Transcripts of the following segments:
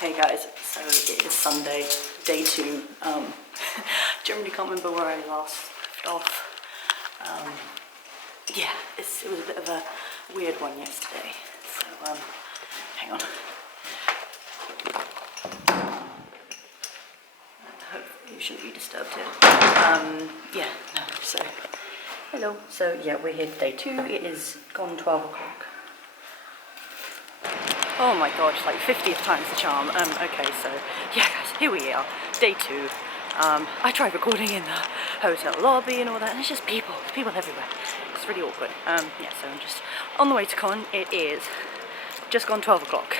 Hey guys, so it is Sunday, day 2. Generally can't remember where I last left off. Yeah, it was a bit of a weird one yesterday. So hang on. Hopefully you shouldn't be disturbed here. Yeah, no, so hello. So yeah, we're here day 2. It is gone 12 o'clock. Oh my god, it's like 50th time's the charm. Okay, so yeah guys, here we are, day 2. I tried recording in the hotel lobby and all that, and it's just people everywhere. It's really awkward. Yeah, so I'm just on the way to con. It is just gone 12 o'clock.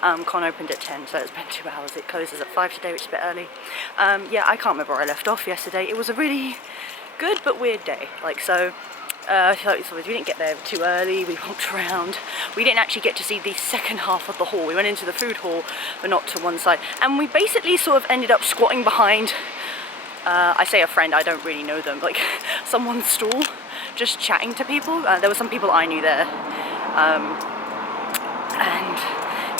Con opened at 10, so it's been 2 hours. It closes at 5 today, which is a bit early. Yeah, I can't remember where I left off yesterday. It was a really good but weird day. So we didn't get there too early, we walked around. We didn't actually get to see the second half of the hall. We went into the food hall, but not to one side. And we basically sort of ended up squatting behind, I say a friend, I don't really know them, like someone's stall, just chatting to people. There were some people I knew there. And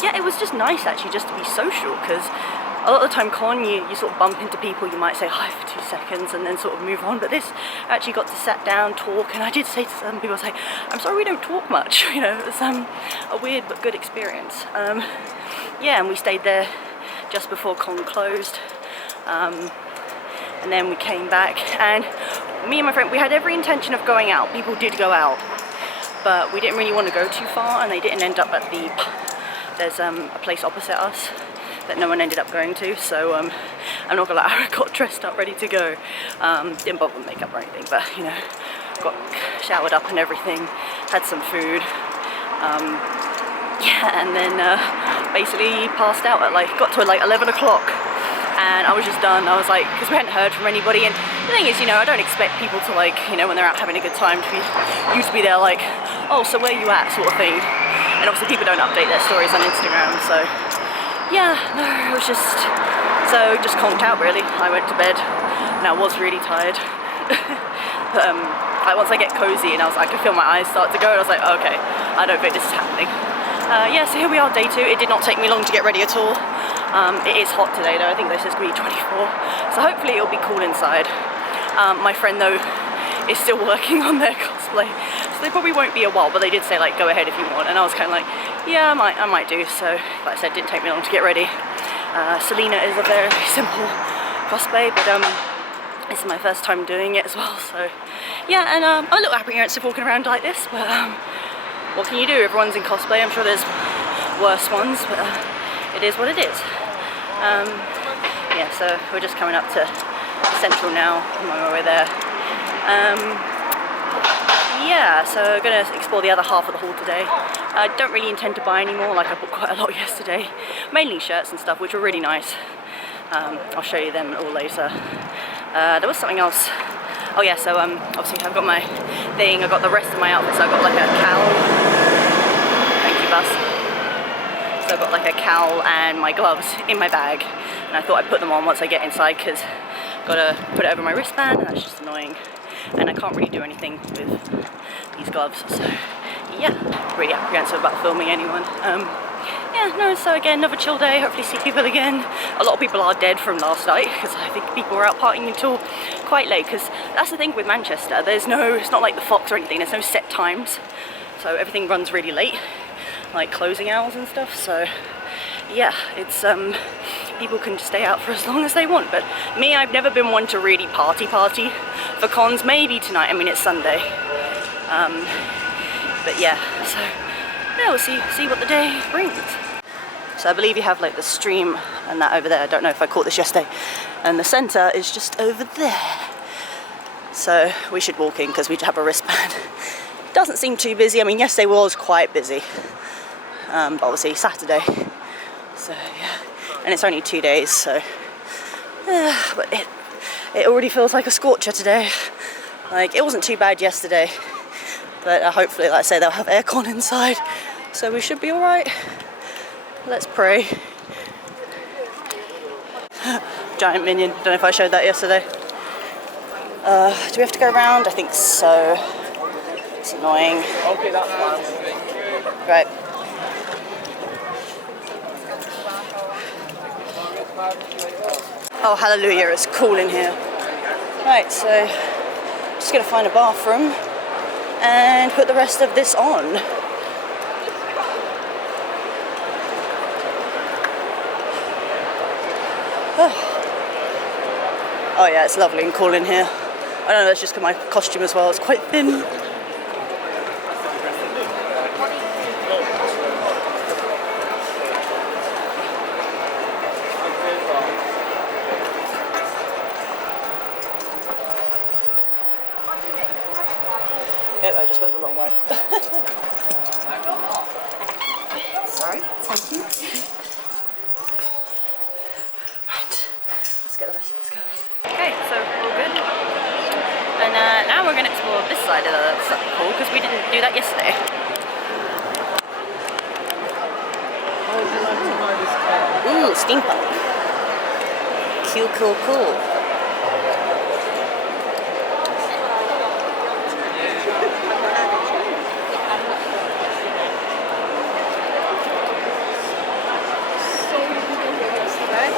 yeah, it was just nice actually just to be social, because a lot of the time con, you sort of bump into people, you might say hi for 2 seconds and then sort of move on, but this actually got to sat down, talk, and I did say to some people, I'm sorry we don't talk much, you know, it was a weird but good experience. Yeah, and we stayed there just before con closed, and then we came back, and me and my friend, we had every intention of going out. People did go out, but we didn't really want to go too far, and they didn't end up at there's a place opposite us that no one ended up going to, so I'm not gonna lie, I got dressed up ready to go. Didn't bother with makeup or anything, but you know, got showered up and everything, had some food, yeah, and then basically passed out at got to 11 o'clock, and I was just done. I was like, because we hadn't heard from anybody, and the thing is, you know, I don't expect people to you know, when they're out having a good time to be usually there oh, so where you at sort of thing, and obviously people don't update their stories on Instagram, so yeah, no, it was just conked out really. I went to bed and I was really tired. But once I get cozy and I could feel my eyes start to go, and I was like, okay, I don't think this is happening. Yeah, so here we are, day 2. It did not take me long to get ready at all. It is hot today though. I think this is going to be 24, so hopefully it'll be cool inside. My friend though is still working on their cosplay, so they probably won't be a while, but they did say go ahead if you want, and I was kind of like, yeah, I might do. So like I said, it didn't take me long to get ready. Selena is a very simple cosplay, but this is my first time doing it as well, so yeah, and I'm a little apprehensive walking around like this, but what can you do? Everyone's in cosplay. I'm sure there's worse ones, but it is what it is. Yeah, so we're just coming up to Central now, on my way there. Yeah, so we're going to explore the other half of the hall today. I don't really intend to buy any more, I bought quite a lot yesterday. Mainly shirts and stuff, which were really nice. I'll show you them all later. There was something else. Oh yeah, so obviously I've got my thing, I've got the rest of my outfit, so I've got a cowl. Thank you, Buzz. So I've got a cowl and my gloves in my bag, and I thought I'd put them on once I get inside, because I've got to put it over my wristband, and that's just annoying. And I can't really do anything with these gloves, so yeah, really apprehensive about filming anyone. Yeah, no, so again, another chill day, hopefully see people again. A lot of people are dead from last night, because I think people were out partying until quite late, because that's the thing with Manchester, it's not like the Fox or anything, there's no set times, so everything runs really late, closing hours and stuff, so yeah, it's people can stay out for as long as they want. But me, I've never been one to really party for cons. Maybe tonight, I mean it's Sunday, but yeah, so yeah, we'll see what the day brings. So I believe you have the stream and that over there. I don't know if I caught this yesterday, and the center is just over there, so we should walk in because we have a wristband. Doesn't seem too busy. I mean, yesterday was quite busy, but obviously Saturday, so yeah, and it's only 2 days, so yeah, but it already feels like a scorcher today. It wasn't too bad yesterday, but hopefully, like I say, they'll have aircon inside, so we should be all right. Let's pray. Giant minion. Don't know if I showed that yesterday. Do we have to go around? I think so. It's annoying. Okay, that's fine. Right. Oh, hallelujah, it's cool in here. Right, so just gonna find a bathroom and put the rest of this on. Oh yeah, it's lovely and cool in here. I don't know, that's just because my costume as well, it's quite thin. Yep, I just went the wrong way. Sorry, thank you. Right, let's get the rest of this going. Okay, so all good. And now we're going to explore this side of the pool because we didn't do that yesterday. Ooh, steampunk. Cool.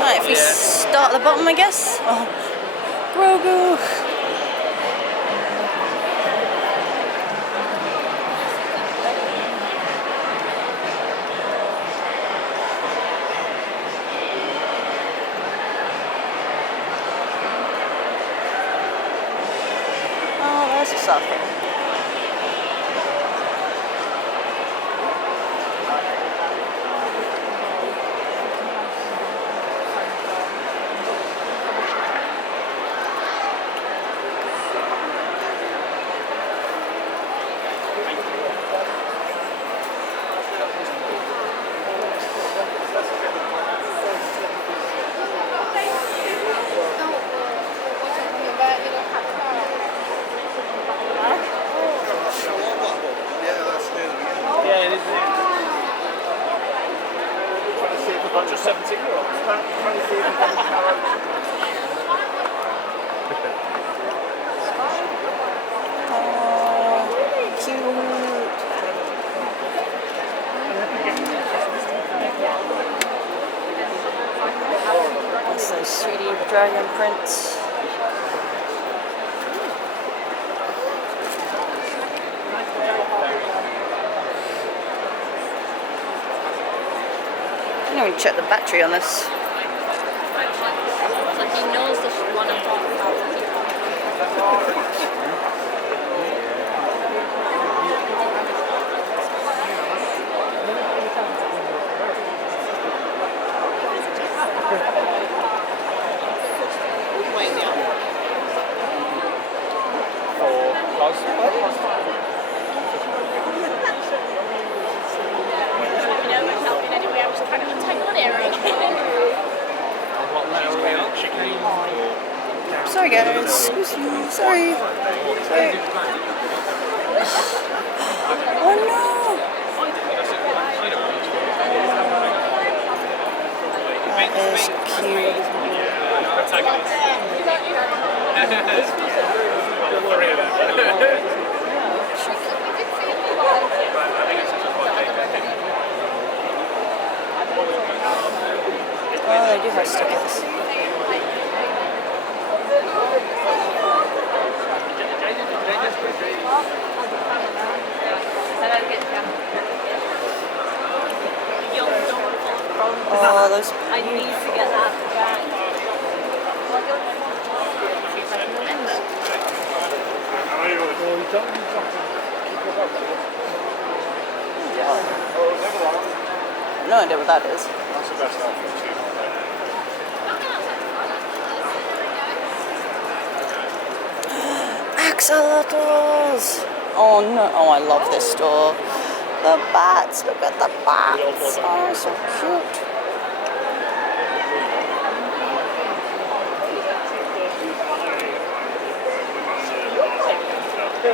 Right, if we start at the bottom, I guess. Oh, Grogu. Oh, there's a socket. That's those 3D dragon prints. I didn't even check the battery on this. So he knows the one I'm talking about. Sorry guys, excuse me, sorry. Oh no! That is cute. Oh, they do have stickers. Oh, those. I need to get that back. No idea what that is. That's the best outfit. Axolotls! Oh no, oh I love this store. The bats, look at the bats. Oh, so cute. I'm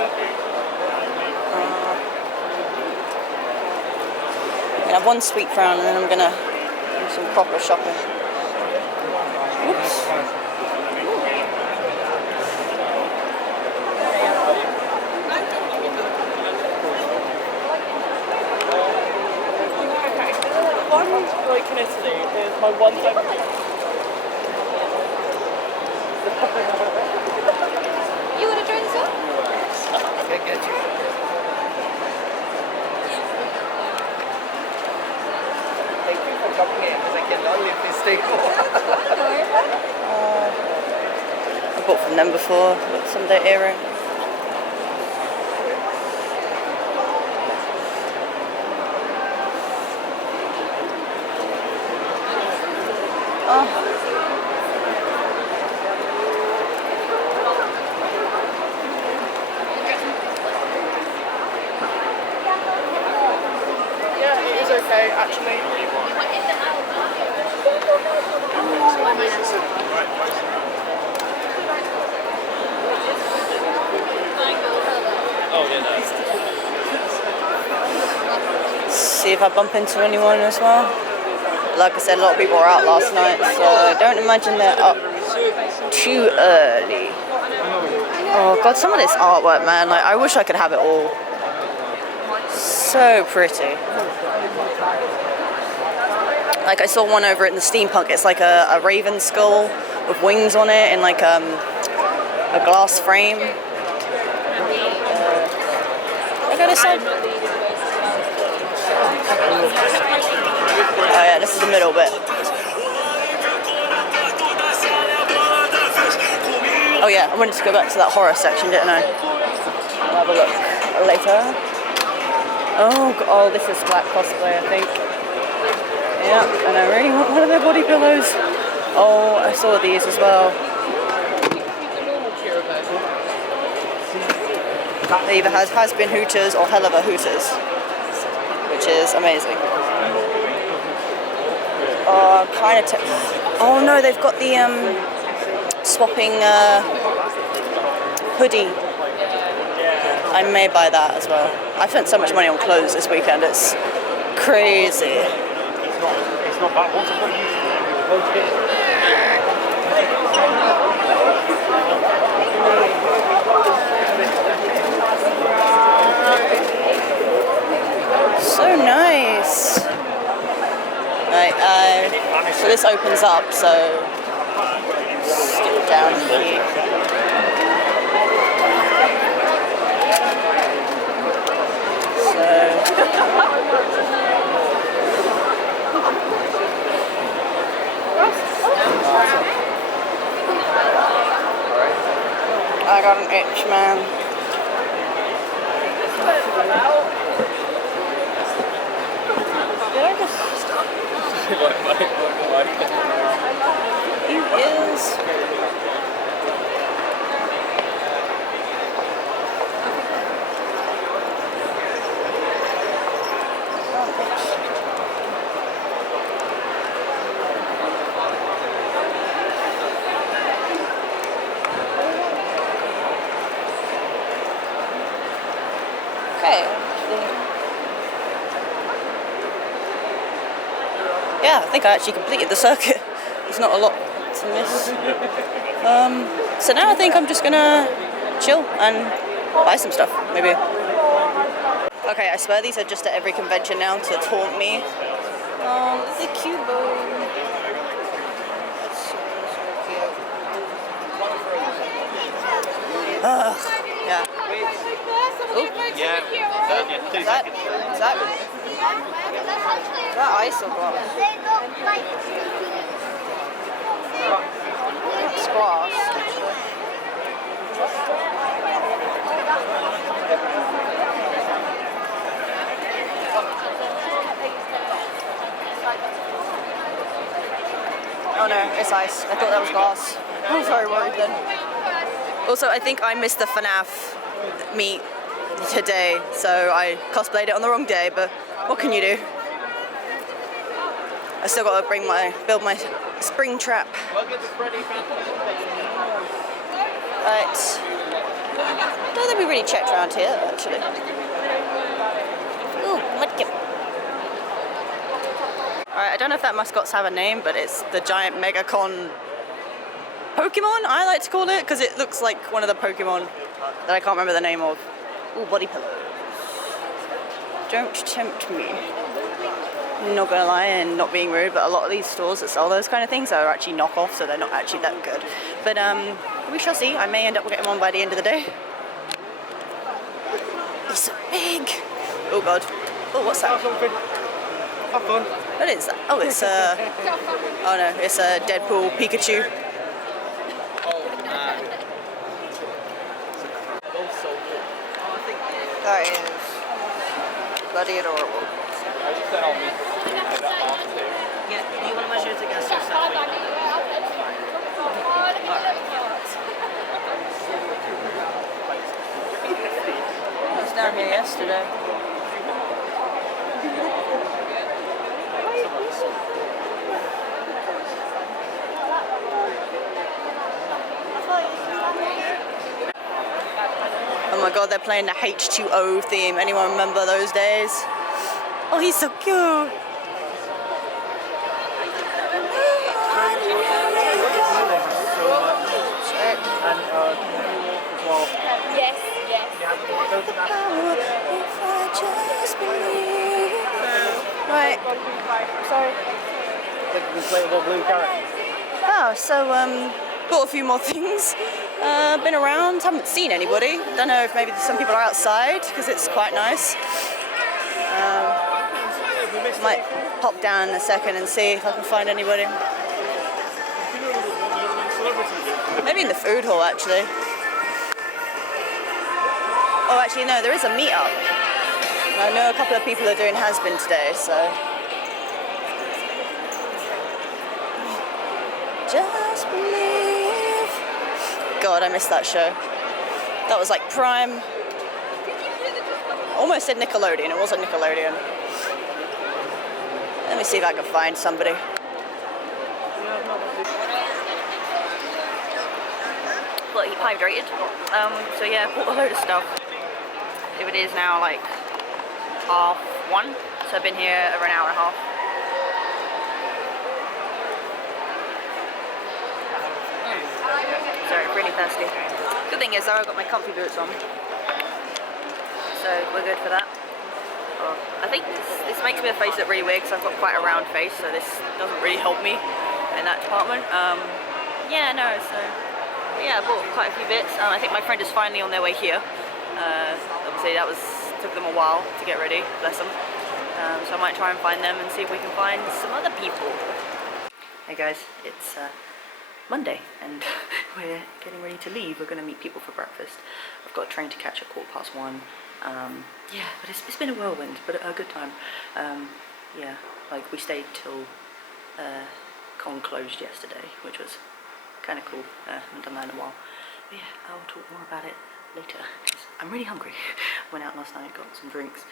gonna have one sweet frown and then I'm gonna do some proper shopping. Oops. Like in Italy, there's my one time You want to join us all? Thank you for coming here because I cannot leave this table. I bought from them before. Got some of their earrings. Yeah, it is okay actually. See if I bump into anyone as well. Like I said, a lot of people were out last night, so I don't imagine they're up too early. Oh god, some of this artwork, man, like I wish I could have it all. So pretty. Like I saw one over in the steampunk, it's like a raven skull with wings on it in like a glass frame. Look at this side. Oh yeah, this is the middle bit. Oh yeah, I wanted to go back to that horror section, didn't I? I'll have a look later. Oh, this is black cosplay, I think. Yeah, and I really want one of their body pillows. Oh, I saw these as well. They either has been Hooters or hell of a Hooters, which is amazing. Oh, kind of. Oh no, they've got the swapping hoodie. I may buy that as well. I've spent so much money on clothes this weekend. It's crazy. It's not bad. Once I've got used to it, So nice. Right, so this opens up, so stick down here. I got an itch, man. Did I just... He is... Okay. Yeah, I think I actually completed the circuit. There's not a lot to miss. So now I think I'm just gonna chill and buy some stuff, maybe. Okay, I swear these are just at every convention now to taunt me. The Cubo. That's so cute. Yeah. Oop. yeah, Is that ice or glass? Squash. Oh no, it's ice. I thought that was glass. I was very worried then. Also, I think I missed the FNAF meet today, so I cosplayed it on the wrong day, but what can you do? I still got to build my spring trap. Right. I don't think we really checked around here, actually. Ooh, mudkip. Alright, I don't know if that mascots have a name, but it's the giant Megacon Pokemon, I like to call it, because it looks like one of the Pokemon that I can't remember the name of. Ooh, body pillows. Don't tempt me. not gonna lie and not being rude, but a lot of these stores that sell those kind of things are actually knockoffs, so they're not actually that good. But we shall see. I may end up getting one by the end of the day. It's so big. Oh god. Oh, what's that? Have fun. What is that? Oh, it's oh no, it's a Deadpool Pikachu. That is bloody adorable. Yeah, do you want to measure it against yourself? I was down here yesterday. Oh my god, they're playing the H2O theme. Anyone remember those days? Oh, he's so cute. And as well. Yes, yes. Right. Sorry. The inflatable blue carrot. Oh, so bought a few more things. Been around, haven't seen anybody. Don't know if maybe some people are outside because it's quite nice. Might pop down in a second and see if I can find anybody. Maybe in the food hall actually. Oh, actually no, there is a meetup. I know a couple of people are doing has-been today, so. Just believe. God, I missed that show. That was like prime. Almost said Nickelodeon. It wasn't Nickelodeon. Let me see if I can find somebody. Got hydrated. So yeah, bought a load of stuff. It is now like 1:30, so I've been here over an hour and a half. Sorry, really thirsty. Good thing is though, I've got my comfy boots on, so we're good for that. Oh, I think this makes my face look really weird because I've got quite a round face, so this doesn't really help me in that department. Yeah, no, so yeah, I bought quite a few bits. I think my friend is finally on their way here. Obviously that took them a while to get ready, bless them. So I might try and find them and see if we can find some other people. Hey guys, it's Monday and we're getting ready to leave. We're going to meet people for breakfast. I've got a train to catch at 1:15. Yeah, but it's been a whirlwind, but a good time. Yeah, like we stayed till con closed yesterday, which was kind of cool. Haven't done that in a while. But yeah, I'll talk more about it later. I'm really hungry. Went out last night, got some drinks.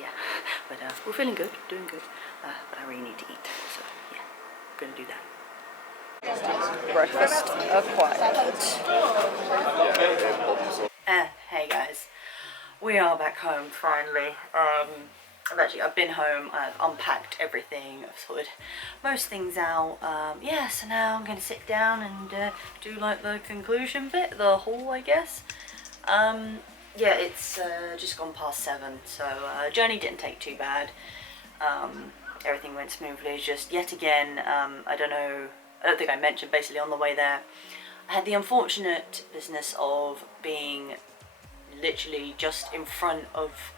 Yeah, but we're feeling good, doing good. But I really need to eat, so yeah, I'm gonna do that. Breakfast acquired. Hey guys, we are back home finally. I've been home, I've unpacked everything, I've sorted most things out. Yeah, so now I'm going to sit down and do like the conclusion bit, the haul I guess. Yeah, it's just gone past 7, so journey didn't take too bad. Everything went smoothly, just yet again, I don't think I mentioned basically on the way there, I had the unfortunate business of being literally just in front of,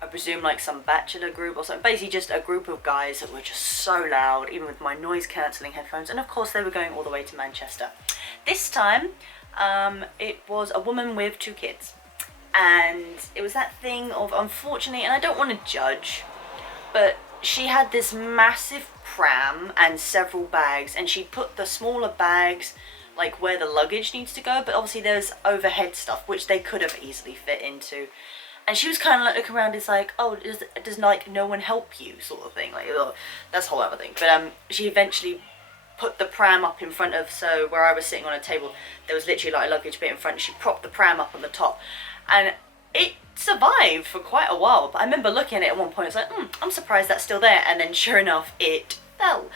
I presume like some bachelor group or something, basically just a group of guys that were just so loud, even with my noise cancelling headphones, and of course they were going all the way to Manchester. This time, it was a woman with 2 kids, and it was that thing of, unfortunately, and I don't want to judge, but she had this massive pram and several bags, and she put the smaller bags like where the luggage needs to go, but obviously there's overhead stuff which they could have easily fit into, and she was kind of like looking around, it's like, oh, does like no one help you sort of thing, like, oh, that's a whole other thing. But she eventually put the pram up in front of, so where I was sitting on a table, there was literally like a luggage bit in front, she propped the pram up on the top, and it survived for quite a while. But I remember looking at it at one point, it's like, I'm surprised that's still there, and then sure enough it fell.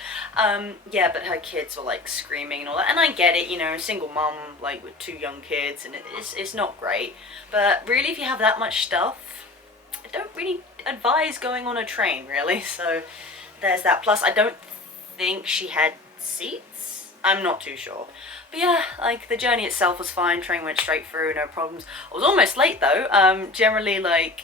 Yeah, but her kids were like screaming and all that, and I get it, you know, single mum like with 2 young kids, and it's not great, but really if you have that much stuff, don't really advise going on a train really, so there's that. Plus I don't think she had seats, I'm not too sure. But yeah, like the journey itself was fine, train went straight through, no problems. I was almost late though, generally like,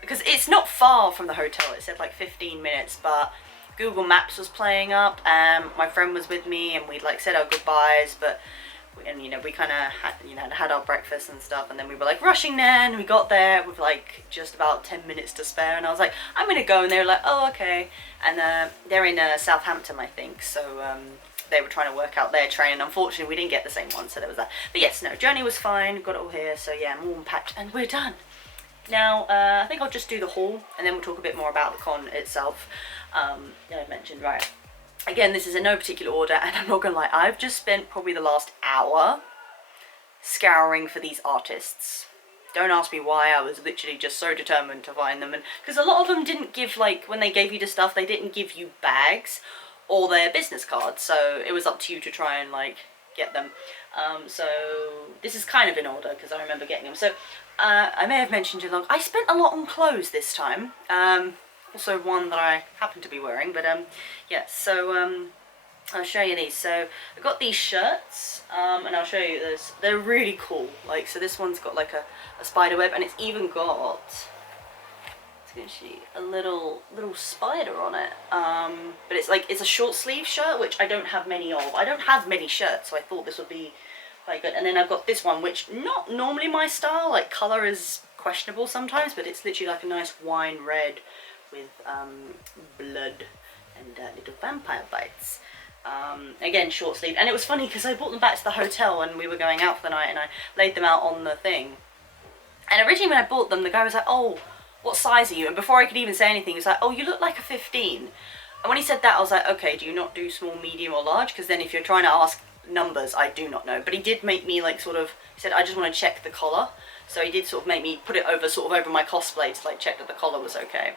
because it's not far from the hotel, it said like 15 minutes, but Google Maps was playing up and my friend was with me and we'd like said our goodbyes, but and you know we kind of had our breakfast and stuff, and then we were like rushing there, and we got there with like just about 10 minutes to spare, and I was like, I'm gonna go, and they were like, oh okay, and they're in Southampton I think, so they were trying to work out their train, and unfortunately we didn't get the same one, so there was that. But yes, no, journey was fine, got it all here, so yeah, I'm all unpacked and we're done. Now I think I'll just do the haul and then we'll talk a bit more about the con itself. I mentioned, right, again, this is in no particular order, and I'm not gonna lie, I've just spent probably the last hour scouring for these artists. Don't ask me why, I was literally just so determined to find them, and because a lot of them didn't give, like, when they gave you the stuff, they didn't give you bags or their business cards, so it was up to you to try and, like, get them. So this is kind of in order, because I remember getting them. So I may have mentioned you long, I spent a lot on clothes this time. Also one that I happen to be wearing, but yeah, so I'll show you these. So I got these shirts, and I'll show you this. They're really cool. Like, so this one's got like a spider web, and it's even got, it's actually a little spider on it. But it's like, it's a short sleeve shirt, which I don't have many of. I don't have many shirts, so I thought this would be quite good. And then I've got this one, which not normally my style. Like, color is questionable sometimes, but it's literally like a nice wine red with blood and little vampire bites. Again, short sleeve, and it was funny because I brought them back to the hotel and we were going out for the night, and I laid them out on the thing, and originally when I bought them the guy was like, oh, what size are you? And before I could even say anything he was like, oh, you look like a 15. And when he said that I was like, okay, do you not do small, medium or large? Because then if you're trying to ask numbers, I do not know. But he did make me like sort of, he said, I just want to check the collar, so he did sort of make me put it over, sort of over my cosplay to like check that the collar was okay.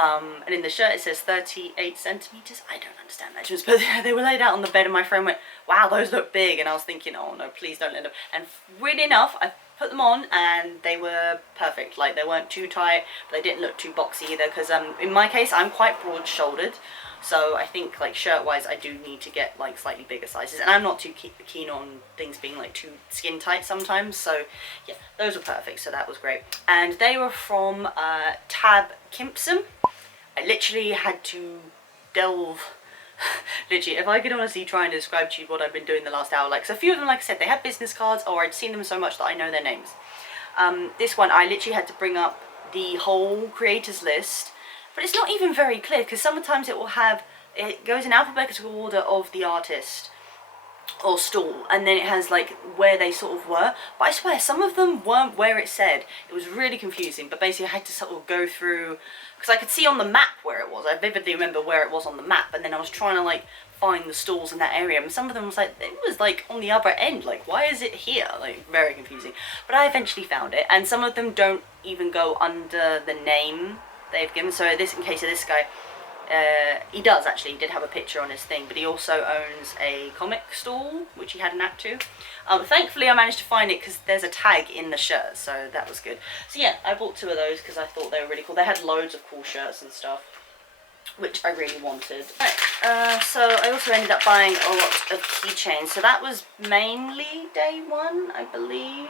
And in the shirt it says 38 centimeters. I don't understand measurements, but they were laid out on the bed and my friend went, wow, those look big. And I was thinking, oh no, please don't let them. And weirdly enough, I put them on and they were perfect. Like, they weren't too tight, but they didn't look too boxy either, because in my case I'm quite broad shouldered, so I think like shirt wise I do need to get like slightly bigger sizes, and I'm not too keen on things being like too skin tight sometimes, so yeah, those were perfect, so that was great. And they were from Tab Kimpson. I literally had to delve, literally, if I could honestly try and describe to you what I've been doing the last hour, like, so a few of them, like I said, they had business cards, or I'd seen them so much that I know their names. This one, I literally had to bring up the whole creators list, but it's not even very clear, because sometimes it will have, it goes in alphabetical order of the artist or stall, and then it has like where they sort of were, but I swear some of them weren't where it said. It was really confusing, but basically I had to sort of go through, because I could see on the map where it was. I vividly remember where it was on the map, and then I was trying to like find the stalls in that area, and some of them was like, it was like on the other end, like why is it here? Like, very confusing. But I eventually found it, and some of them don't even go under the name they've given. So this, in case of this guy, he does actually, he did have a picture on his thing, but he also owns a comic stall, which he had an app to. Thankfully I managed to find it because there's a tag in the shirt, so that was good. So yeah, I bought 2 of those because I thought they were really cool. They had loads of cool shirts and stuff, which I really wanted. Right, so I also ended up buying a lot of keychains. So that was mainly day 1, I believe.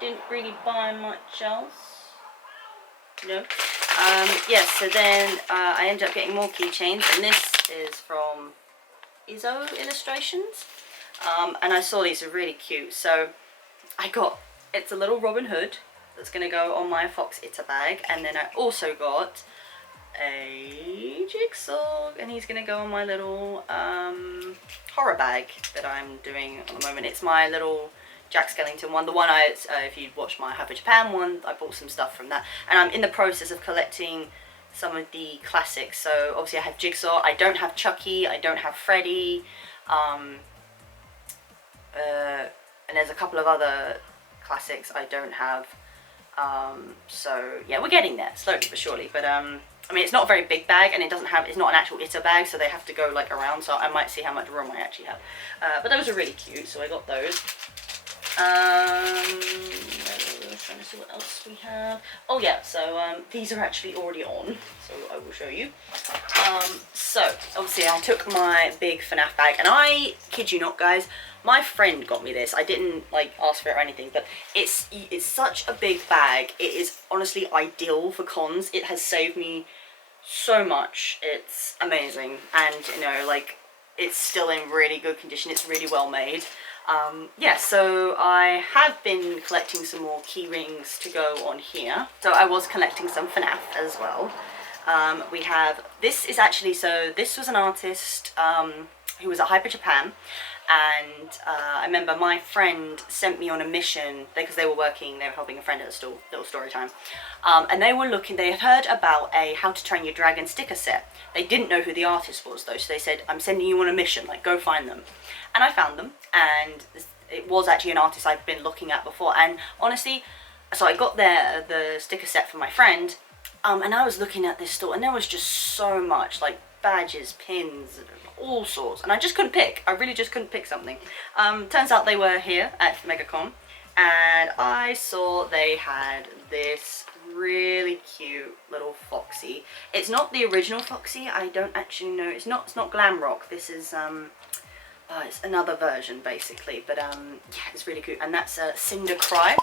Didn't really buy much else. No. Yes, so then I ended up getting more keychains, and this is from Izzo Illustrations, and I saw these are really cute. So I got, it's a little Robin Hood that's going to go on my Fox Itter bag, and then I also got a Jigsaw, and he's going to go on my little horror bag that I'm doing at the moment. It's my little Jack Skellington one, the one if you watched my Hyper Japan one, I bought some stuff from that, and I'm in the process of collecting some of the classics. So obviously I have Jigsaw, I don't have Chucky, I don't have Freddy, and there's a couple of other classics I don't have, so yeah, we're getting there, slowly but surely. But I mean, it's not a very big bag, and it's not an actual Itter bag, so they have to go like around, so I might see how much room I actually have. But those are really cute, so I got those. trying to see what else we have. Oh yeah, so these are actually already on, so I will show you. So obviously I took my big FNAF bag, and I kid you not, guys, my friend got me this. I didn't like ask for it or anything, but it's such a big bag. It is honestly ideal for cons. It has saved me so much. It's amazing, and you know, like, it's still in really good condition. It's really well made. Yeah, so I have been collecting some more key rings to go on here. So I was collecting some FNAF as well. We have, this is actually, so this was an artist who was at Hyper Japan, and I remember my friend sent me on a mission because they were helping a friend at a store, little story time, and they had heard about a How to Train Your Dragon sticker set. They didn't know who the artist was though, so they said, I'm sending you on a mission, like, go find them. And I found them, and it was actually an artist I'd been looking at before, and honestly, so I got the sticker set for my friend, and I was looking at this store, and there was just so much, like, badges, pins, all sorts, and I just couldn't pick. I really just couldn't pick something. Turns out they were here at MegaCon, and I saw they had this really cute little Foxy. It's not the original Foxy, I don't actually know, it's not Glamrock, this is it's another version basically, but yeah, it's really cute, and that's Cinder Cry.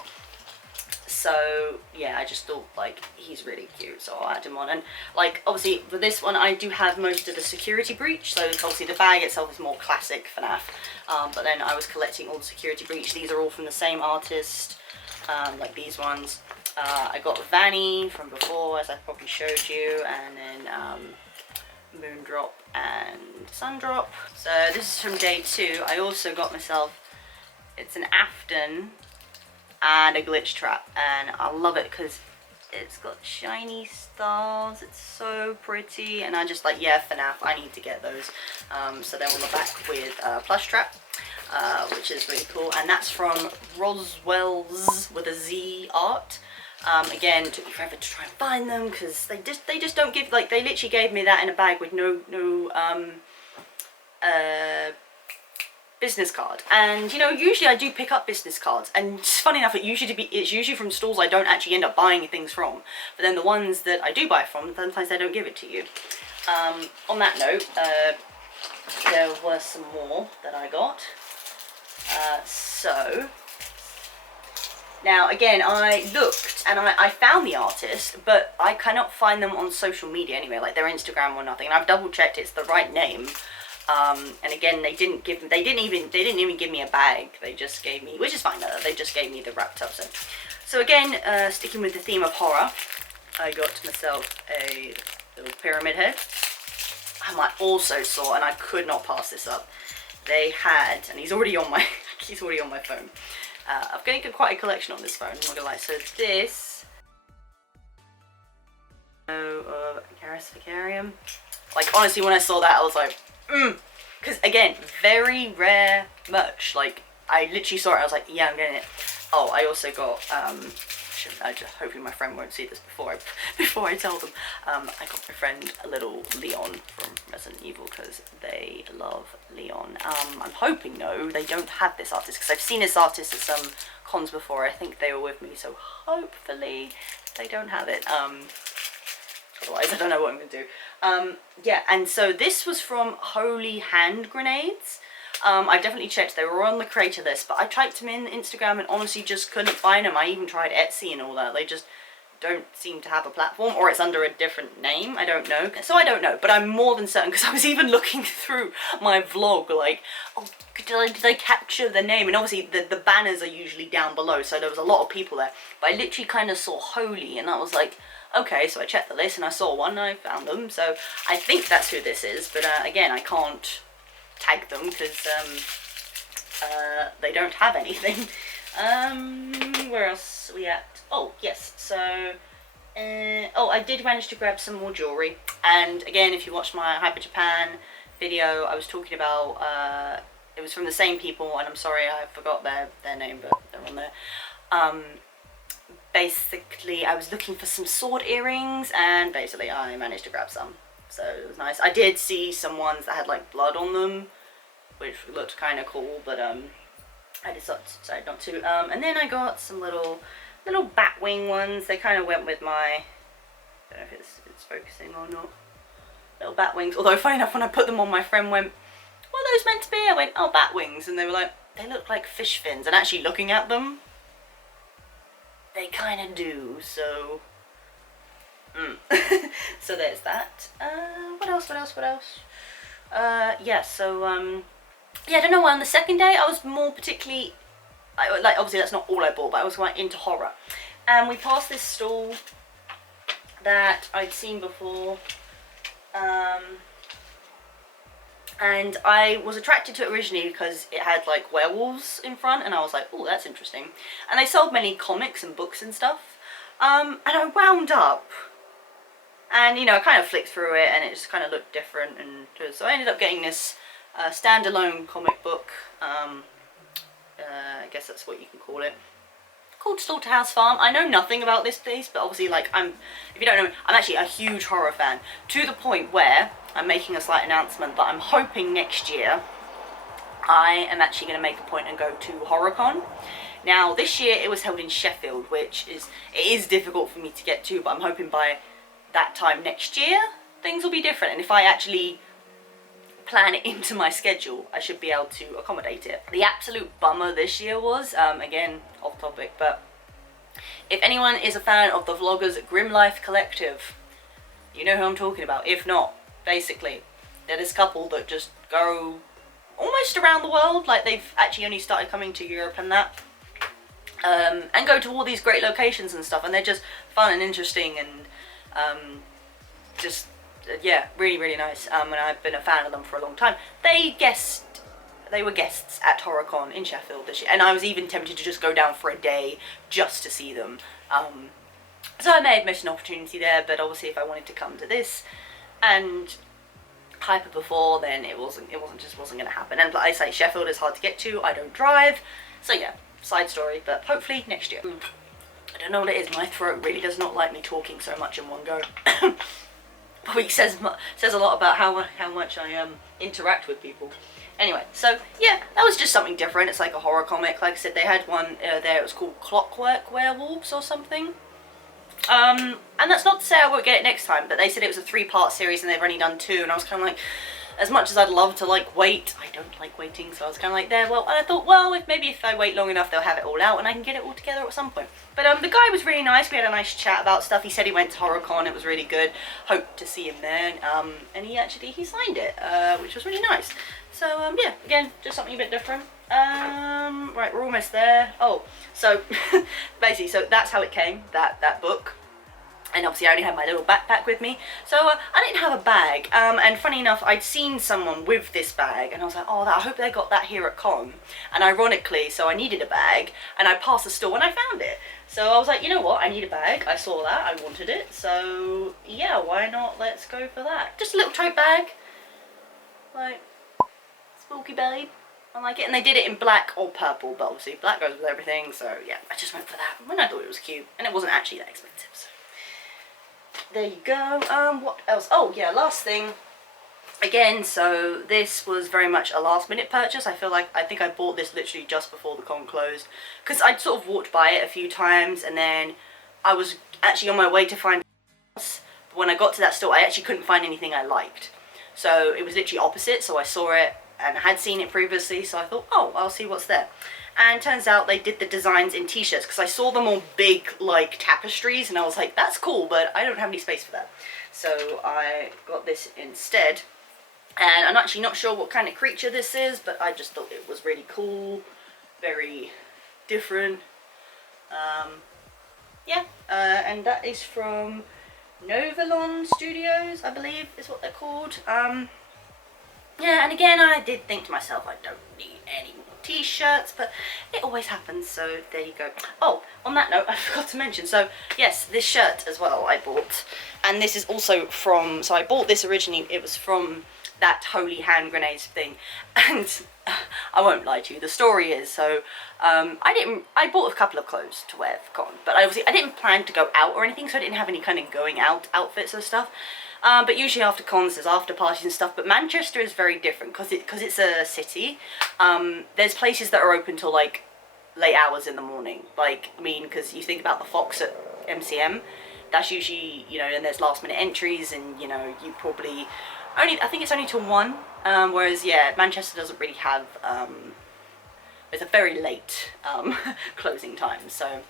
So yeah, I just thought, like, he's really cute, so I'll add him on. And like, obviously for this one I do have most of the security breach, so obviously the bag itself is more classic FNAF, but then I was collecting all the security breach. These are all from the same artist, like these ones. I got Vanny from before, as I probably showed you, and then Moondrop and Sundrop. So this is from day 2. I also got myself, it's an Afton and a glitch trap, and I love it because it's got shiny stars. It's so pretty, and I just like, yeah, FNAF, I need to get those. So they're on the back with plush trap, which is really cool, and that's from Roswell's with a Z art. Again, it took me forever to try and find them because they just don't give, like, they literally gave me that in a bag with no business card. And you know, usually I do pick up business cards, and funny enough, it's usually from stores I don't actually end up buying things from, but then the ones that I do buy from, sometimes they don't give it to you. On that note, there were some more that I got. So now again, I looked and I found the artist, but I cannot find them on social media anyway, like their Instagram or nothing, and I've double checked it's the right name. And again, they didn't even give me a bag. They just gave me, which is fine, they just gave me the wrapped up set. So again, sticking with the theme of horror, I got myself a little pyramid head. I also saw, and I could not pass this up, they had, and he's already on my phone. I've got quite a collection on this phone, I'm not gonna lie. So this Garrus Vicarium. Like, honestly, when I saw that, I was like, because again, very rare merch. Like, I literally saw it, I was like, yeah, I'm getting it. Oh, I also got, hopefully my friend won't see this before I tell them. I got my friend a little Leon from Resident Evil because they love Leon. I'm hoping, no, they don't have this artist, because I've seen this artist at some cons before. I think they were with me, so hopefully they don't have it. Otherwise, I don't know what I'm going to do. Yeah, and so this was from Holy Hand Grenades. I definitely checked, they were on the creator list, but I typed them in Instagram and honestly just couldn't find them. I even tried Etsy and all that. They just don't seem to have a platform, or it's under a different name, I don't know. So I don't know, but I'm more than certain, because I was even looking through my vlog, like, oh, did I capture the name? And obviously the banners are usually down below, so there was a lot of people there. But I literally kind of saw Holy, and I was like, okay, so I checked the list and I saw one and I found them. So I think that's who this is, but again, I can't tag them because they don't have anything. Where else are we at? Oh, yes, so oh, I did manage to grab some more jewellery, and again, if you watched my Hyper Japan video, I was talking about it was from the same people, and I'm sorry I forgot their name, but they're on there. Basically, I was looking for some sword earrings, and basically I managed to grab some, so it was nice. I did see some ones that had like blood on them, which looked kind of cool, but I decided not to. And then I got some little little bat wing ones. They kind of went with my, I don't know if it's focusing or not. Little bat wings. Although funny enough, when I put them on, my friend went, "What are those meant to be?" I went, "Oh, bat wings," and they were like, "They look like fish fins." And actually looking at them, they kind of do. So, so there's that. What else? Yeah. So yeah, I don't know why on the second day I was more particularly, like obviously that's not all I bought, but I was quite into horror. And we passed this stall that I'd seen before, and I was attracted to it originally because it had like werewolves in front, and I was like, oh, that's interesting. And they sold many comics and books and stuff, and I wound up, and you know, I kind of flicked through it and it just kind of looked different, and so I ended up getting this standalone comic book, I guess that's what you can call it, called Slaughterhouse Farm. I know nothing about this place, but obviously, like, if you don't know me, I'm actually a huge horror fan, to the point where I'm making a slight announcement, but I'm hoping next year I am actually going to make a point and go to HorrorCon. Now, this year it was held in Sheffield, which is difficult for me to get to, but I'm hoping by that time next year things will be different, and if I actually plan it into my schedule, I should be able to accommodate it. The absolute bummer this year was, again, off topic, but if anyone is a fan of the vloggers Grim Life Collective, you know who I'm talking about. If not, basically, they're this couple that just go almost around the world, like they've actually only started coming to Europe and that, and go to all these great locations and stuff, and they're just fun and interesting, and just yeah, really, really nice, and I've been a fan of them for a long time. They were guests at HorrorCon in Sheffield this year, and I was even tempted to just go down for a day just to see them. So I may have missed an opportunity there, but obviously if I wanted to come to this and Hyper before, then it wasn't going to happen. And like I say, Sheffield is hard to get to. I don't drive, so yeah, side story. But hopefully next year. I don't know what it is. My throat really does not like me talking so much in one go. Which says a lot about how much I interact with people. Anyway, so yeah, that was just something different. It's like a horror comic. Like I said, they had one there. It was called Clockwork Werewolves or something. And that's not to say I won't get it next time, but they said it was a 3-part series and they've only done 2, and I was kind of like, as much as I'd love to like wait, I don't like waiting, so I was kind of like there. Well, and I thought, well, if I wait long enough, they'll have it all out and I can get it all together at some point. But the guy was really nice. We had a nice chat about stuff. He said he went to HorrorCon. It was really good. Hope to see him there. And he signed it, which was really nice. So yeah, again, just something a bit different. Right, we're almost there. Oh, so basically, so that's how it came. That book. And obviously I only had my little backpack with me, so I didn't have a bag, and funny enough, I'd seen someone with this bag, and I was like, oh, I hope they got that here at con, and ironically, so I needed a bag, and I passed the store and I found it, so I was like, you know what, I need a bag. I saw that, I wanted it, so yeah, why not, let's go for that. Just a little tote bag, like, spooky babe. I like it, and they did it in black or purple, but obviously black goes with everything, so yeah, I just went for that, and I thought it was cute, and it wasn't actually that expensive, so. There you go. What else? Oh yeah, last thing. Again, so this was very much a last minute purchase. I think I bought this literally just before the con closed, because I'd sort of walked by it a few times, and then I was actually on my way to find else. But when I got to that store, I actually couldn't find anything I liked. So it was literally opposite, so I saw it and had seen it previously, so I thought, oh, I'll see what's there. And turns out they did the designs in t-shirts, because I saw them all big, like, tapestries, and I was like, that's cool, but I don't have any space for that. So I got this instead, and I'm actually not sure what kind of creature this is, but I just thought it was really cool, very different. Yeah, and that is from Novalon Studios, I believe is what they're called. Yeah, and again, I did think to myself, I don't need any more t-shirts, but it always happens, so there you go. Oh, on that note, I forgot to mention, so yes, this shirt as well I bought, and this is also from, so I bought this originally, it was from that Holy Hand Grenades thing, and I won't lie to you, the story is, so I bought a couple of clothes to wear for con, but I didn't plan to go out or anything, so I didn't have any kind of going out outfits or stuff. But usually after cons there's after parties and stuff, but Manchester is very different because it's a city. There's places that are open till like late hours in the morning. Like, I mean, because you think about the Fox at MCM, that's usually, you know, and there's last minute entries, and you know, you probably only, I think it's only till 1, whereas yeah, Manchester doesn't really have, it's a very late closing time, so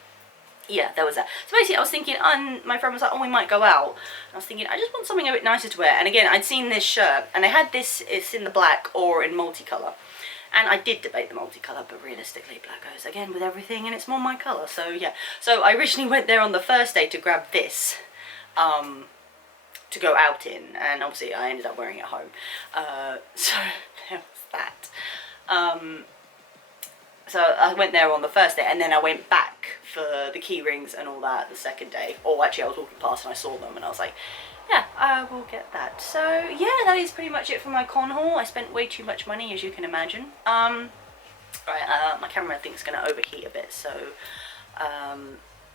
yeah, there was that. So basically I was thinking, and my friend was like, oh, we might go out, and I was thinking, I just want something a bit nicer to wear. And again, I'd seen this shirt, and I had this, it's in the black or in multicolour, and I did debate the multicolour, but realistically black goes again with everything, and it's more my colour, so yeah. So I originally went there on the first day to grab this to go out in, and obviously I ended up wearing it home, so there was that. So I went there on the first day, and then I went back for the key rings and all that the second day. Or actually I was walking past and I saw them and I was like, yeah, I will get that. So yeah, that is pretty much it for my con haul. I spent way too much money, as you can imagine. Right, my camera I think is going to overheat a bit, so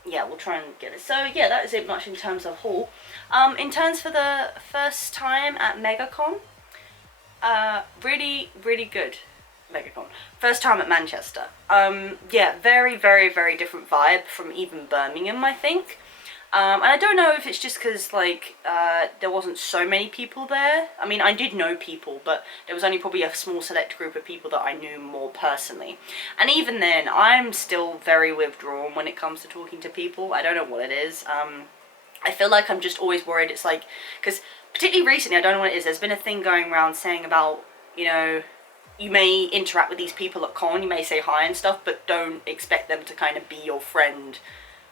yeah, we'll try and get it. So yeah, that is it much in terms of haul. In terms for the first time at MegaCon, really, really good. MegaCon. First time at Manchester. Yeah, very, very, very different vibe from even Birmingham, I think. And I don't know if it's just because, like, there wasn't so many people there. I mean, I did know people, but there was only probably a small select group of people that I knew more personally. And even then, I'm still very withdrawn when it comes to talking to people. I don't know what it is. I feel like I'm just always worried. It's like, because particularly recently, I don't know what it is, there's been a thing going around saying about, you know, you may interact with these people at con, you may say hi and stuff, but don't expect them to kind of be your friend,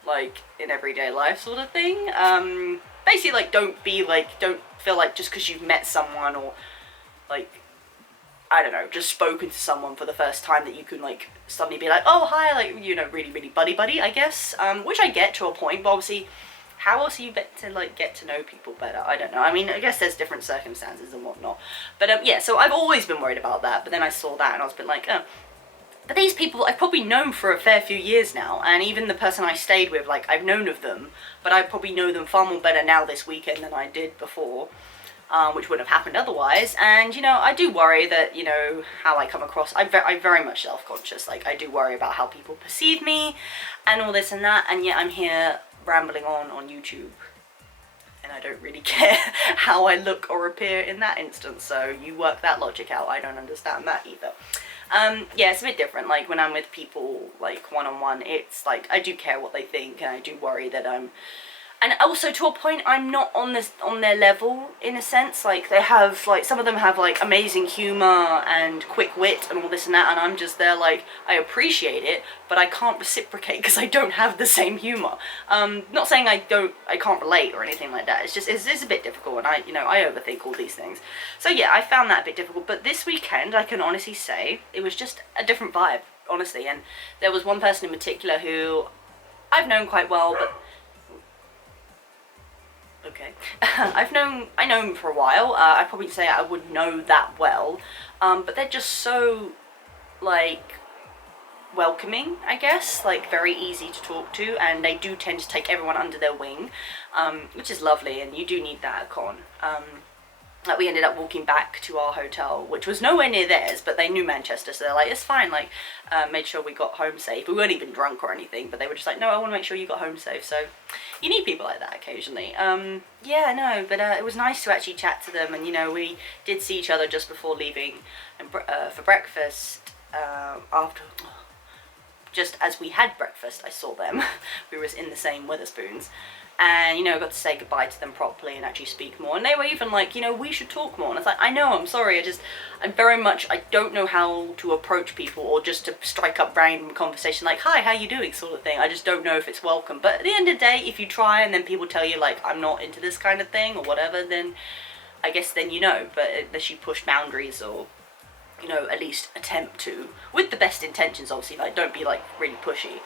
like, in everyday life sort of thing. Basically, like, don't feel like just because you've met someone or, like, I don't know, just spoken to someone for the first time that you can, like, suddenly be like, oh, hi, like, you know, really, really buddy-buddy, I guess. Which I get to a point, but obviously, how else are you to, like, get to know people better? I don't know. I mean, I guess there's different circumstances and whatnot. But, yeah, so I've always been worried about that. But then I saw that and I was a bit like, oh. But these people I've probably known for a fair few years now. And even the person I stayed with, like, I've known of them. But I probably know them far more better now this weekend than I did before. Which wouldn't have happened otherwise. And, you know, I do worry that, you know, how I come across. I'm very much self-conscious. Like, I do worry about how people perceive me and all this and that. And yet I'm here rambling on YouTube, and I don't really care how I look or appear in that instance, so you work that logic out. I don't understand that either. Yeah, it's a bit different. Like, when I'm with people, like, one-on-one, it's like, I do care what they think, and I do worry that and also to a point, I'm not on their level, in a sense. Like, they have, like, some of them have, like, amazing humour and quick wit and all this and that, and I'm just there, like, I appreciate it, but I can't reciprocate because I don't have the same humour. Not saying I can't relate or anything like that. It's just, it's a bit difficult, and I overthink all these things. So yeah, I found that a bit difficult, but this weekend, I can honestly say, it was just a different vibe, honestly, and there was one person in particular who I've known quite well, but okay. I know him for a while. I'd probably say I wouldn't know that well. But they're just so, like, welcoming, I guess. Like, very easy to talk to. And they do tend to take everyone under their wing. Which is lovely. And you do need that at con. Like, we ended up walking back to our hotel, which was nowhere near theirs, but they knew Manchester, so they're like, it's fine, like, made sure we got home safe. We weren't even drunk or anything, but they were just like, no, I want to make sure you got home safe, so you need people like that occasionally. Yeah, no, but it was nice to actually chat to them, and, you know, we did see each other just before leaving and for breakfast, just as we had breakfast, I saw them. We were in the same Wetherspoons. And, you know, got to say goodbye to them properly and actually speak more. And they were even like, you know, we should talk more. And I was like, I know, I'm sorry. I don't know how to approach people or just to strike up random conversation like, hi, how you doing, sort of thing. I just don't know if it's welcome. But at the end of the day, if you try and then people tell you, like, I'm not into this kind of thing or whatever, then I guess then you know. But unless you push boundaries or, you know, at least attempt to, with the best intentions, obviously, like, don't be, like, really pushy.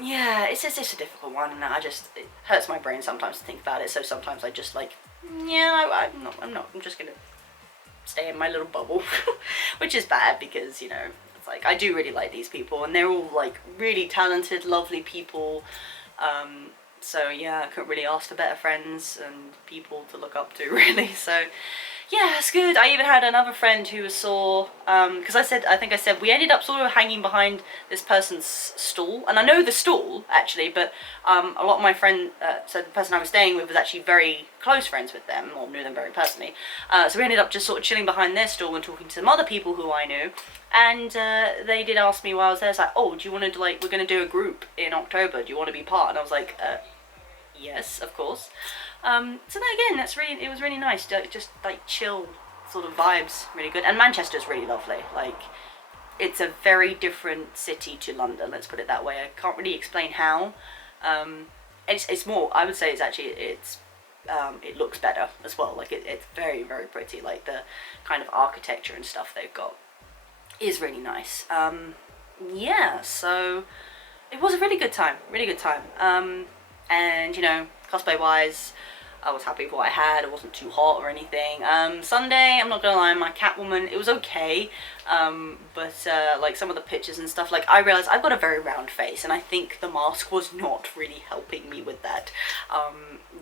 Yeah, it's just a difficult one, and it hurts my brain sometimes to think about it, so sometimes I just, like, yeah, I'm just gonna stay in my little bubble, which is bad, because, you know, it's like, I do really like these people, and they're all, like, really talented, lovely people, so, yeah, I couldn't really ask for better friends and people to look up to, really, so, yeah, it's good. I even had another friend who saw, because I think I said, we ended up sort of hanging behind this person's stall, and I know the stall, actually, but a lot of my friend, so the person I was staying with was actually very close friends with them, or knew them very personally, so we ended up just sort of chilling behind their stall and talking to some other people who I knew, and they did ask me while I was there, it's like, oh, do you want to, like, we're going to do a group in October, do you want to be part? And I was like, yes, of course. So then again, it was really nice, just like chill sort of vibes, really good. And Manchester's really lovely. Like, it's a very different city to London, let's put it that way. I can't really explain how. It's more, I would say it looks better as well. Like it's very, very pretty. Like the kind of architecture and stuff they've got is really nice. Yeah, so it was a really good time, and you know, cosplay wise, I was happy with what I had. It wasn't too hot or anything. Sunday, I'm not gonna lie, my Catwoman, it was okay, but like some of the pictures and stuff, like I realized I've got a very round face, and I think the mask was not really helping me with that.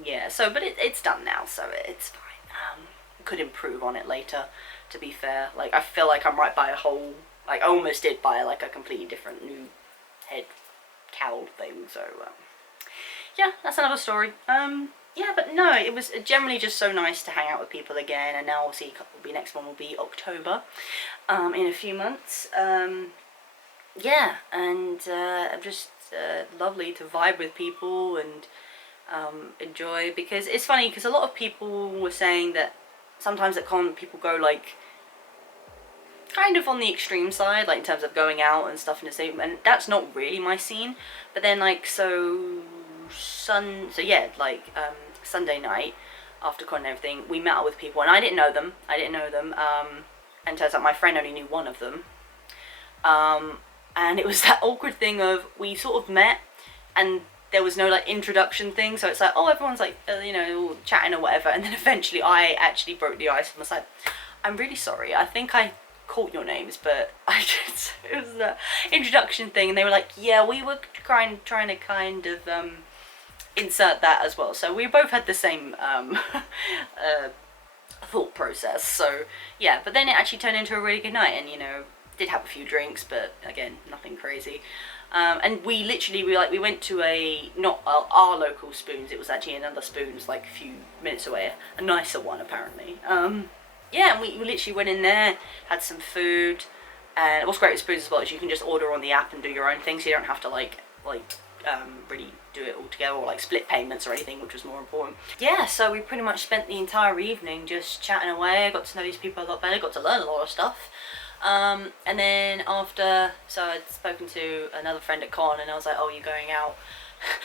Yeah, so but it's done now, so it's fine. Could improve on it later, to be fair. Like I feel like I'm right by a whole, like I almost did buy like a completely different new head cowl thing, so yeah, that's another story. Yeah, but no, it was generally just so nice to hang out with people again, and now obviously next one will be October, in a few months. Yeah, and just lovely to vibe with people and enjoy, because it's funny, because a lot of people were saying that sometimes at con people go like kind of on the extreme side, like in terms of going out and stuff in the same, and that's not really my scene. But then like yeah, like Sunday night after con and everything, we met up with people, and I didn't know them, and turns out my friend only knew one of them, and it was that awkward thing of, we sort of met and there was no like introduction thing, so it's like, oh, everyone's like you know, chatting or whatever, and then eventually I actually broke the ice and was like, I'm really sorry, I think I caught your names, but it was the introduction thing, and they were like, yeah, we were trying to kind of insert that as well, so we both had the same thought process. So yeah, but then it actually turned into a really good night, and you know, did have a few drinks, but again, nothing crazy. And we went to not our local Spoons, it was actually another Spoons like a few minutes away, a nicer one apparently. Yeah, and we literally went in there, had some food, and what's great with Spoons as well is you can just order on the app and do your own thing, so you don't have to like really do it all together, or like split payments or anything, which was more important. Yeah, so we pretty much spent the entire evening just chatting away. I got to know these people a lot better, got to learn a lot of stuff. And then after, so I'd spoken to another friend at con, and I was like, oh, you going out?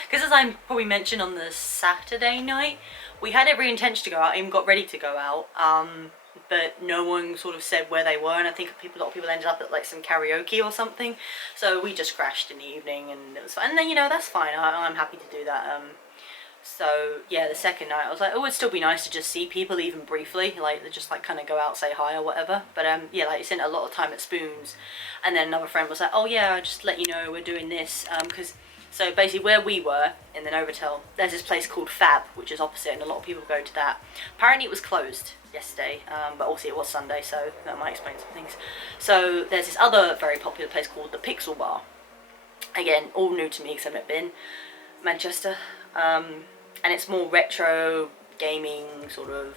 Because as I probably mentioned on the Saturday night, we had every intention to go out, even got ready to go out, but no one sort of said where they were, and I think a lot of people ended up at like some karaoke or something, so we just crashed in the evening, and it was fine. And then, you know, that's fine, I'm happy to do that. So yeah, the second night I was like, oh, it'd still be nice to just see people, even briefly, like just like kind of go out, say hi or whatever. But yeah, like, you spent a lot of time at Spoons, and then another friend was like, oh yeah, just let you know we're doing this, because so basically where we were in the Novotel, there's this place called Fab, which is opposite, and a lot of people go to that. Apparently it was closed yesterday, but also it was Sunday, so that might explain some things. So there's this other very popular place called the Pixel Bar. Again, all new to me because I've never been. Manchester, and it's more retro gaming sort of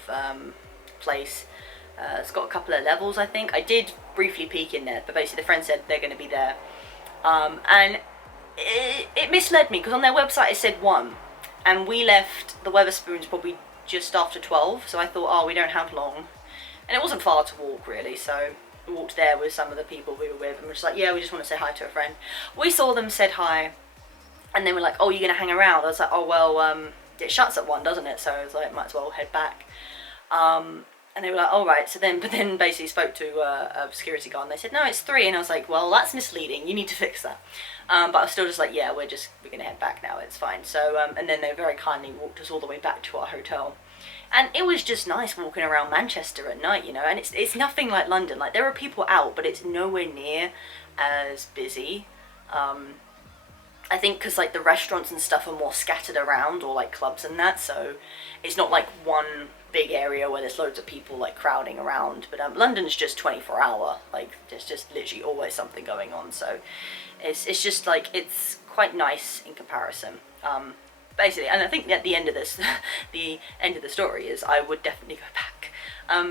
place. It's got a couple of levels, I think. I did briefly peek in there, but basically the friend said they're going to be there, and it misled me, because on their website it said 1, and we left the Wetherspoons probably just after 12, so I thought, oh, we don't have long, and it wasn't far to walk really, so we walked there with some of the people we were with, and we're just like, yeah, we just want to say hi to a friend. We saw them, said hi, and then we're like, oh, you're going to hang around? I was like, oh, well, it shuts at 1, doesn't it? So I was like, might as well head back. And they were like, all right. So then, but then basically spoke to a security guard, and they said, no, it's 3. And I was like, well, that's misleading. You need to fix that. But I was still just like, yeah, we're going to head back now. It's fine. So, and then they very kindly walked us all the way back to our hotel. And it was just nice walking around Manchester at night, you know, and it's nothing like London. Like, there are people out, but it's nowhere near as busy. I think because like the restaurants and stuff are more scattered around, or like clubs and that, so it's not like one big area where there's loads of people like crowding around, but London's just 24-hour, like there's just literally always something going on, so it's just like, it's quite nice in comparison. Basically, and I think at the end of this, the end of the story is I would definitely go back.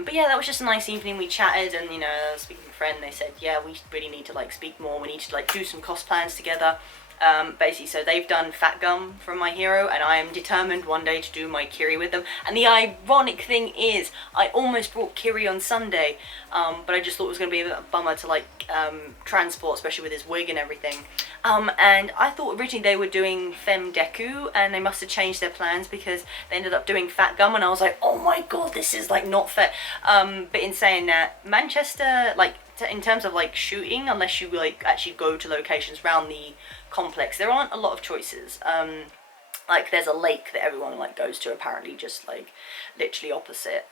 But yeah, that was just a nice evening. We chatted, and you know, I was speaking to a friend, they said, yeah, we really need to like speak more, we need to like do some cost plans together. Basically, so they've done Fat Gum from My Hero, and I am determined one day to do my Kiri with them. And the ironic thing is, I almost brought Kiri on Sunday, but I just thought it was going to be a bummer to like transport, especially with his wig and everything. And I thought originally they were doing Femme Deku, and they must have changed their plans because they ended up doing Fat Gum, and I was like, oh my god, this is like not fair. But in saying that, Manchester, like in terms of like shooting, unless you like actually go to locations around the complex, there aren't a lot of choices. Like there's a lake that everyone like goes to, apparently just like literally opposite,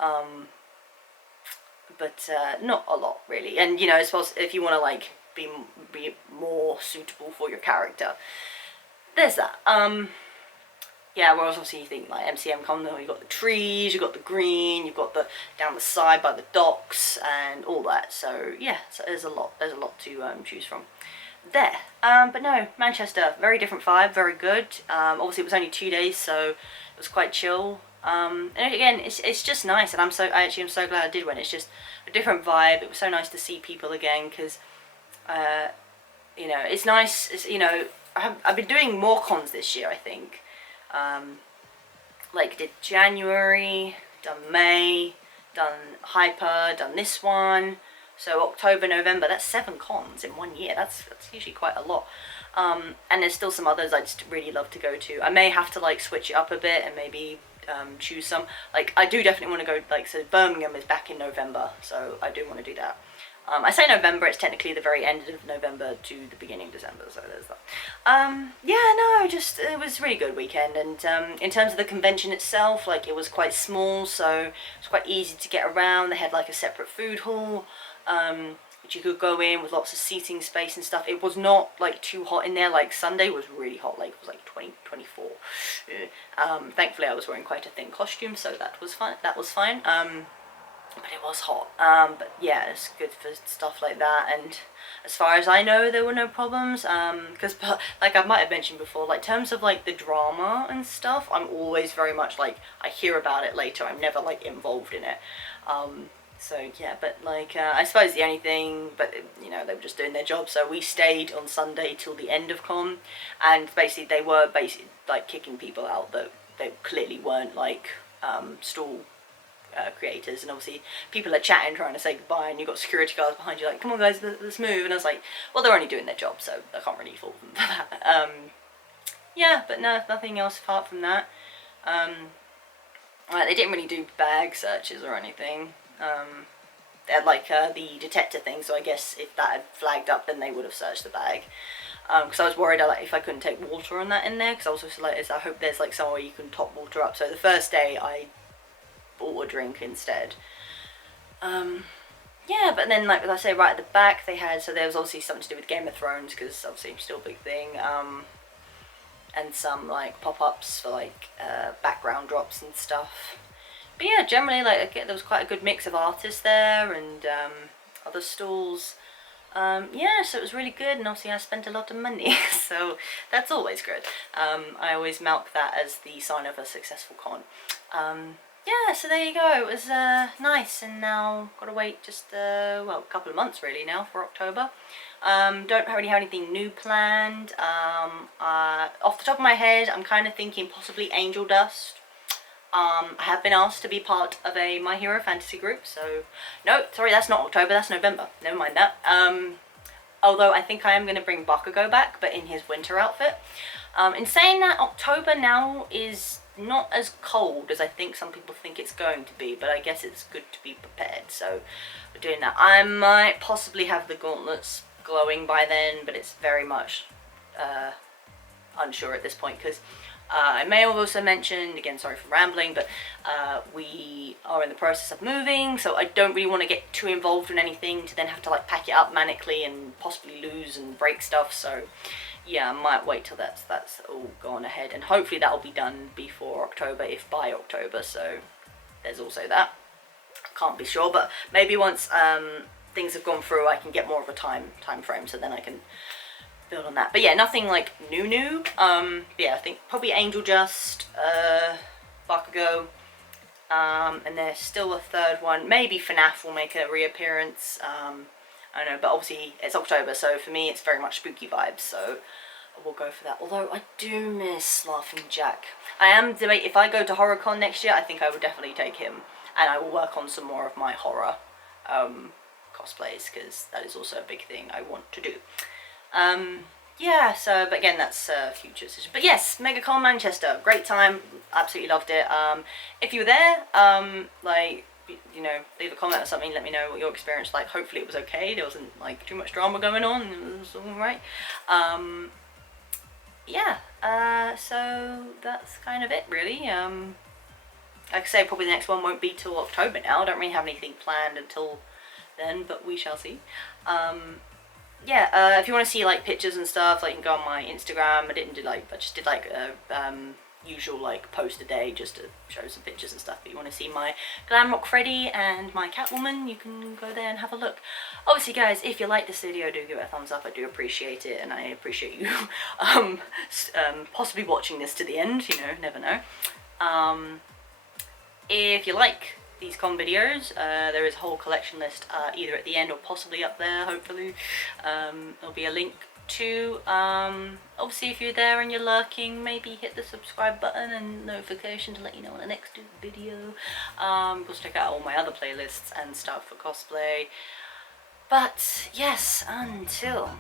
but not a lot really. And you know, I suppose if you want to like be more suitable for your character, there's that. Yeah, whereas obviously you think like MCM Condor, you've got the trees, you've got the green, you've got the down the side by the docks and all that. So yeah, so there's a lot to choose from there. But no, Manchester, very different vibe, very good. Obviously it was only 2 days, so it was quite chill. And again, it's just nice, and I actually am so glad I did win. It's just a different vibe. It was so nice to see people again, because you know, it's nice. It's, you know, I've been doing more cons this year, I think. Like did January, done May, done Hyper, done this one. So October, November, that's 7 cons in 1 year. That's usually quite a lot. And there's still some others I'd really love to go to. I may have to like switch it up a bit and maybe choose some. Like I do definitely want to go, like, so Birmingham is back in November, so I do want to do that. I say November, it's technically the very end of November to the beginning of December, so there's that. Yeah, no, just, it was a really good weekend, and in terms of the convention itself, like, it was quite small, so it's quite easy to get around. They had, like, a separate food hall, which you could go in with lots of seating space and stuff. It was not, like, too hot in there. Like, Sunday was really hot, like, it was, like, 20, 24. Thankfully, I was wearing quite a thin costume, so that was fine. But it was hot. But yeah, it's good for stuff like that. And as far as I know, there were no problems. Because like I might have mentioned before, like terms of like the drama and stuff, I'm always very much like, I hear about it later. I'm never like involved in it. So yeah, but like I suppose the only thing, but you know, they were just doing their job. So we stayed on Sunday till the end of con, and basically they were basically like kicking people out that they clearly weren't like stall creators, and obviously people are chatting, trying to say goodbye, and you've got security guards behind you like, come on guys, let's move. And I was like, well, they're only doing their job, so I can't really fault them for that. Yeah, but no, nothing else apart from that. They didn't really do bag searches or anything. They had like the detector thing, so I guess if that had flagged up, then they would have searched the bag. Because I was worried like if I couldn't take water on that in there, because I was also like, I hope there's like somewhere you can top water up. So the first day I bought a drink instead. Yeah, but then like I say, right at the back they had, so there was obviously something to do with Game of Thrones, because obviously it's still a big thing, and some like pop-ups for like background drops and stuff. But yeah, generally like there was quite a good mix of artists there, and other stalls. Yeah, so it was really good, and obviously I spent a lot of money, so that's always good. I always milk that as the sign of a successful con. Yeah, so there you go. It was nice, and now got to wait just well, a couple of months really now for October. Don't really have anything new planned. Off the top of my head, I'm kind of thinking possibly Angel Dust. I have been asked to be part of a My Hero fantasy group, so no, sorry, that's not October, that's November. Never mind that. Although I think I am going to bring Bakugo back, but in his winter outfit. In saying that, October now is not as cold as I think some people think it's going to be, but I guess it's good to be prepared, so we're doing that. I might possibly have the gauntlets glowing by then, but it's very much unsure at this point, because I may have also mentioned, again sorry for rambling, but we are in the process of moving, so I don't really want to get too involved in anything to then have to like pack it up manically and possibly lose and break stuff. So yeah, I might wait till that's all gone ahead, and hopefully that'll be done before October, if by October. So there's also that. Can't be sure, but maybe once things have gone through, I can get more of a time frame, so then I can build on that. But yeah, nothing like new. Yeah, I think probably Angel Just, Bakugo, and there's still a third one. Maybe FNAF will make a reappearance. I don't know, but obviously it's October, so for me it's very much spooky vibes, so we'll go for that. Although I do miss Laughing Jack. I am debating, if I go to HorrorCon next year, I think I would definitely take him, and I will work on some more of my horror cosplays, because that is also a big thing I want to do. Yeah, so, but again, that's future decision. But yes, MegaCon Manchester, great time, absolutely loved it. If you were there, like, you know, leave a comment or something, let me know what your experience was like. Hopefully it was okay, there wasn't like too much drama going on, it was alright. Yeah, so that's kind of it really. Like I say, probably the next one won't be till October now. I don't really have anything planned until then, but we shall see. Yeah, if you want to see like pictures and stuff, like you can go on my Instagram. I just did like a usual like post a day just to show some pictures and stuff. But you want to see my Glamrock Freddy and my Catwoman, you can go there and have a look. Obviously guys, if you like this video, do give it a thumbs up. I do appreciate it, and I appreciate you possibly watching this to the end, you know, never know. If you like these con videos, there is a whole collection list either at the end or possibly up there, hopefully. There'll be a link to, obviously if you're there and you're lurking, maybe hit the subscribe button and notification to let you know when the next video. Also check out all my other playlists and stuff for cosplay. But yes, until